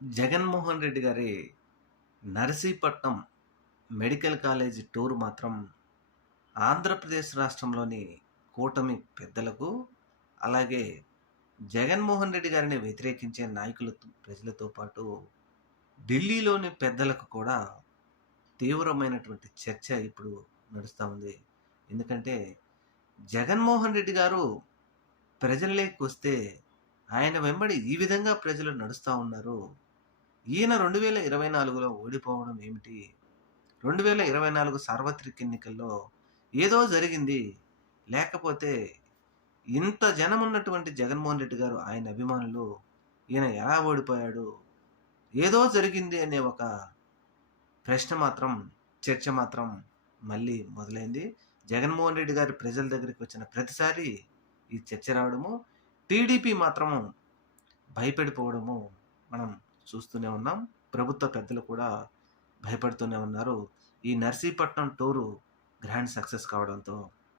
జగన్మోహన్ రెడ్డి గారి Narsipatnam medical college tour మాత్రం ఆంధ్రప్రదేశ్ రాష్ట్రంలోని కూటమి పెద్దలకు అలాగే జగన్మోహన్ రెడ్డి గారిని వ్యతిరేకించే నాయకులు ప్రజలతో పాటు ఢిల్లీలోని పెద్దలకు కూడా తీవ్రమైనటువంటి చర్చ ఇప్పుడు నడుస్తూ ఉంది. ఎందుకంటే జగన్మోహన్ రెడ్డి గారు ప్రజల్లోకి వస్తే ఆయన వెంబడి ఈ విధంగా ప్రజలు నడుస్తూ ఉన్నారు. ఈయన రెండు వేల ఇరవై నాలుగులో ఓడిపోవడం ఏమిటి? రెండు వేల ఇరవై నాలుగు సార్వత్రిక ఎన్నికల్లో ఏదో జరిగింది. లేకపోతే ఇంత జనం ఉన్నటువంటి జగన్మోహన్ రెడ్డి గారు ఆయన అభిమానులు ఈయన ఎలా ఓడిపోయాడు? ఏదో జరిగింది అనే ఒక ప్రశ్న మాత్రం చర్చ మాత్రం మళ్ళీ మొదలైంది. జగన్మోహన్ రెడ్డి గారు ప్రజల దగ్గరికి వచ్చిన ప్రతిసారి ఈ చర్చ రావడము టీడీపీ మాత్రము భయపడిపోవడము మనం చూస్తూనే ఉన్నాం. ప్రభుత్వ పెద్దలు కూడా భయపడుతూనే ఉన్నారు. ఈ నర్సీపట్నం టూరు గ్రాండ్ సక్సెస్ కావడంతో